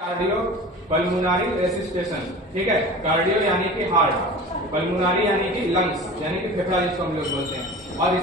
Cardio pulmonary रेसिस्टेशन, ठीक है। Cardio यानी कि हार्ट, पल्मोनरी यानी कि लंग्स यानी कि फेफड़ा जिसको हम लोग बोलते हैं, और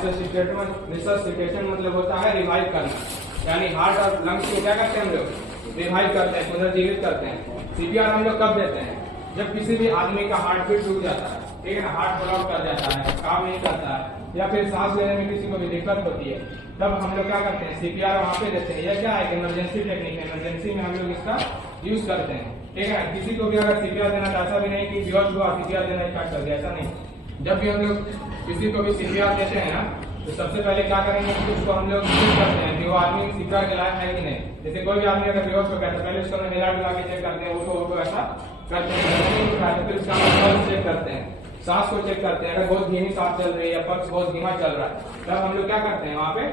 रिससिटेशन मतलब होता है रिवाइव करना, यानी हार्ट और लंग्स को क्या करते हैं हम लोग, रिवाइव करते हैं, पुनर्जीवित करते हैं। सीपीआर हम लोग कब देते हैं, जब किसी भी आदमी का हार्ट बीट रुक जाता है, ठीक है ना, हार्ट ब्लॉक कर जाता है, काम नहीं करता है, या फिर सांस लेने में किसी को भी दिक्कत होती है, तब हम लोग क्या करते हैं, सीपीआर वहां पे देते हैं। यह क्या है, इमरजेंसी टेक्निक है, इमरजेंसी में हम लोग इसका यूज करते हैं, ठीक है। किसी को भी अगर सीपीआर देना तो ऐसा भी नहीं कि बेहोश हुआ सीपीआर देना स्टार्ट कर दिया, ऐसा नहीं। जब भी हम लोग किसी को भी सीपीआर देते हैं ना, तो सबसे पहले क्या करेंगे कि उसको हम लोग चेक करते हैं कि वो आदमी सीपीआर के लायक है कि नहीं। जैसे कोई भी आदमी अगर बेहोश हो गया तो पहले उसको हिला डुला के चेक करते हैं, उठो ऐसा करते हैं, फिर उसका पल्स चेक करते हैं, सांस को चेक करते हैं। अगर बहुत धीमी सांस चल रही है या पल्स बहुत धीमा चल रहा है, तब हम लोग क्या करते हैं, वहाँ पे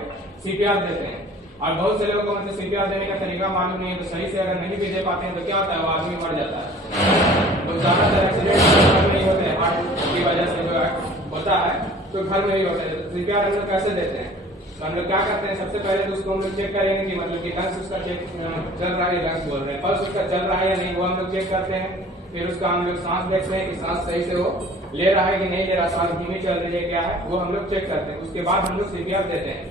सीपीआर देते हैं। और बहुत से लोगों को मतलब सीपीआर देने का तरीका मालूम नहीं है, तो सही से अगर नहीं भी दे पाते हैं तो क्या होता है, वो आदमी मर जाता है। तो ज्यादातर एक्सीडेंट नहीं होते हैं, हार्ट की वजह से जो होता है तो घर में ही होता है। सीपीआर हम लोग कैसे देते हैं, तो हम लोग क्या करते हैं, सबसे पहले तो उसको हम लोग चेक करेंगे कि मतलब कि लंग्स उसका चेक चल रहा है, लंग्स बोल रहे हैं, पल्स उसका चल रहा है या नहीं, वो हम लोग चेक करते हैं। फिर उसका हम लोग सांस देखते हैं कि सांस सही से वो ले रहा है कि नहीं ले रहा, सांस धीमी चल रही है क्या है, वो हम लोग चेक करते हैं। उसके बाद हम लोग सीपीआर देते हैं।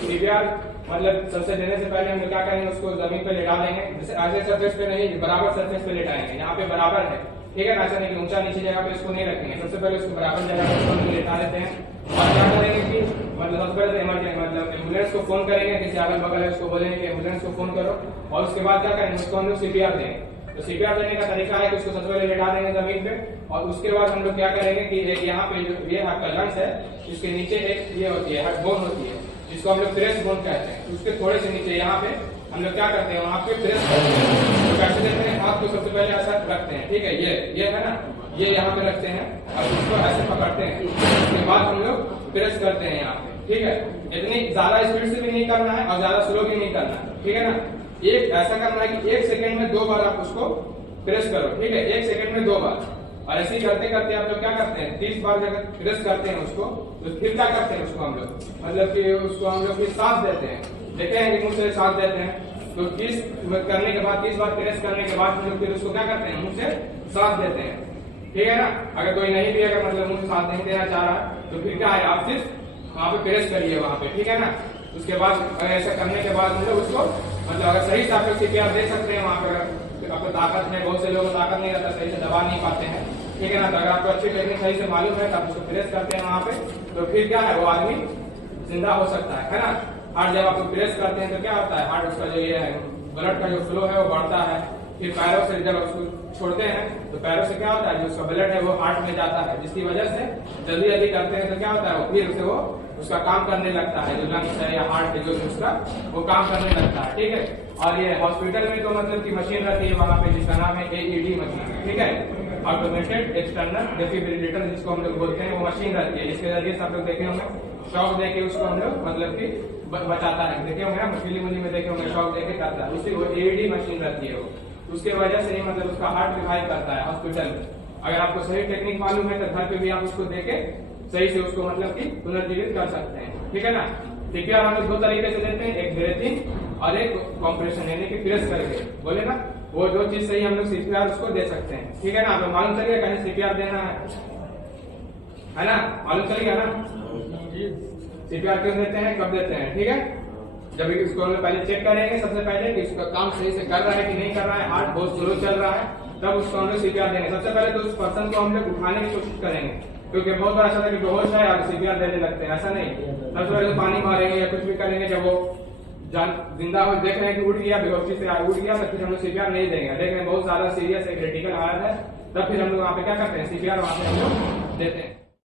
सीपीआर मतलब सबसे देने से पहले हम लोग क्या करेंगे, उसको जमीन पे लेटा देंगे, जैसे ऐसे सरफेस पे नहीं, बराबर सरफेस पे लेटाएंगे, यहाँ पे बराबर है, ठीक है ना, ऐसा नहीं कि ऊंचा नीचे जगह पे इसको नहीं रखेंगे। सबसे पहले उसको बराबर जगह पे लेटा देते हैं। और क्या करेंगे कि मतलब सबसे पहले मतलब एम्बुलेंस को फोन करेंगे, किसी अगल बगल है उसको बोलेंगे कि एम्बुलेंस को फोन करो, और उसके बाद क्या करेंगे, उसको हम लोग सीपीआर देंगे। तो सीपीआर देने का तरीका है कि उसको सबसे पहले लेटा देंगे जमीन पे, और उसके बाद हम लोग क्या करेंगे कि एक यहाँ पे जो ये आपका लंग्स है, इसके नीचे एक ये होती है बोन होती है, जिसको हम लोग प्रेस बोन कहते हैं। उसके थोड़े से नीचे यहाँ पे हम लोग क्या करते हैं, वहाँ पे प्रेस करते हैं। तो कैसे देते हैं, हाथ को सबसे पहले ऐसा रखते हैं, ठीक है, ये है ना, ये यहाँ पे रखते हैं और उसको ऐसे पकड़ते हैं। उसके बाद हम लोग प्रेस करते हैं यहाँ पे, ठीक है। इतनी ज्यादा स्पीड से भी नहीं करना है और ज्यादा स्लो भी नहीं करना है, ठीक है ना। एक ऐसा करना है कि 1 सेकंड में 2 बार आप उसको प्रेस करो, ठीक है, 1 सेकंड में 2 बार। और ऐसे ही करते करते आप लोग क्या करते हैं, 30 बार जब प्रेस करते हैं उसको, तो फिर क्या करते हैं उसको हम लोग, मतलब कि उसको हम लोग फिर सांस देते हैं। देखे हैं कि मुंह से सांस देते हैं, तो 30 करने के बाद 30 बार प्रेस करने के बाद हम लोग फिर उसको क्या करते हैं, मुंह से सांस देते हैं, ठीक है ना। अगर कोई नहीं भी अगर मतलब मुंह से सांस नहीं देना चाह रहा है, तो फिर क्या है, आप सिर्फ वहाँ पे प्रेस करिए वहाँ पे, ठीक है ना। उसके बाद ऐसा करने के बाद मतलब उसको मतलब अगर सही से आप लोग सीपीआर दे सकते हैं, वहाँ पे अगर आपको ताकत है, बहुत से लोगों को ताकत नहीं रहता, सही से दबा नहीं पाते हैं, ठीक है ना। तो अगर आपको अच्छी टेक्निक सही से मालूम है तो आप उसको प्रेस करते हैं वहाँ पे, तो फिर क्या है, वो आदमी जिंदा हो सकता है ना। और जब आप प्रेस करते हैं तो क्या होता है, हार्ट उसका जो ये है ब्लड का जो फ्लो है वो बढ़ता है। फिर पैरों से जब उसको छोड़ते हैं तो पैरों से क्या होता है, जो उसका ब्लड है वो हार्ट में जाता है, जिसकी वजह से जल्दी जल्दी करते हैं तो क्या होता है, वो फिर से वो उसका काम करने लगता है, जो लंग्स है या हार्ट है जो उसका वो काम करने लगता है, ठीक है। और ये हॉस्पिटल में तो मतलब की मशीन रहती है वहाँ पे, जिसका नाम है AED मशीन, ठीक है, ऑटोमेटेड एक्सटर्नल डेफिब्रिलेटर जिसको हम लोग बोलते हैं, वो मशीन रहती है, जिसके जरिए से आप लोग देखे होंगे शॉक दे के उसको हम लोग मतलब की बचाता है, देखे होंगे ना, मछली मुली में देखे होंगे शॉक दे के करता है, उसी वो AED मशीन रहती है वो, उसके वजह से ही मतलब उसका हार्ट रिवाइव करता है हॉस्पिटल में। अगर आपको सही टेक्निक मालूम है तो घर पे भी आप उसको देके सही से उसको मतलब कि पुनर्जीवित कर सकते हैं, ठीक है ना। सीपीआर हम लोग 2 तरीके से देते हैं, एक ब्रीथिंग और एक कॉम्प्रेशन, यानी कि प्रेस करके, बोले ना, वो जो चीज सही हम लोग सीपीआर उसको दे सकते हैं, ठीक है ना। तो मालूम चलिए कहीं सीपीआर देना है ना, मालूम चलेगा ना सीपीआर क्यों देते हैं, कब देते हैं, ठीक है। जब इसको हम लोग पहले चेक करेंगे सबसे पहले कि इसका काम सही से कर रहा है कि नहीं कर रहा है, हार्ट बहुत स्लो चल रहा है, तब उसको हम लोग सीपीआर देंगे। सबसे पहले तो उस पर्सन को हम लोग उठाने की कोशिश करेंगे, क्योंकि बहुत बार ऐसा था कि बेहोश है और सीपीआर देने लगते हैं, ऐसा नहीं। सबसे पहले पानी मारेंगे या कुछ भी करेंगे, जब वो जिंदा हो देख रहे हैं कि उठ गया, बेहोशी से उठ गया, तब फिर हम लोग सीपीआर नहीं देंगे। देख रहे हैं बहुत ज्यादा सीरियस है, क्रिटिकल हालत है, तब फिर हम लोग वहाँ पे क्या करते हैं, सीपीआर वहाँ पे हम लोग देते हैं।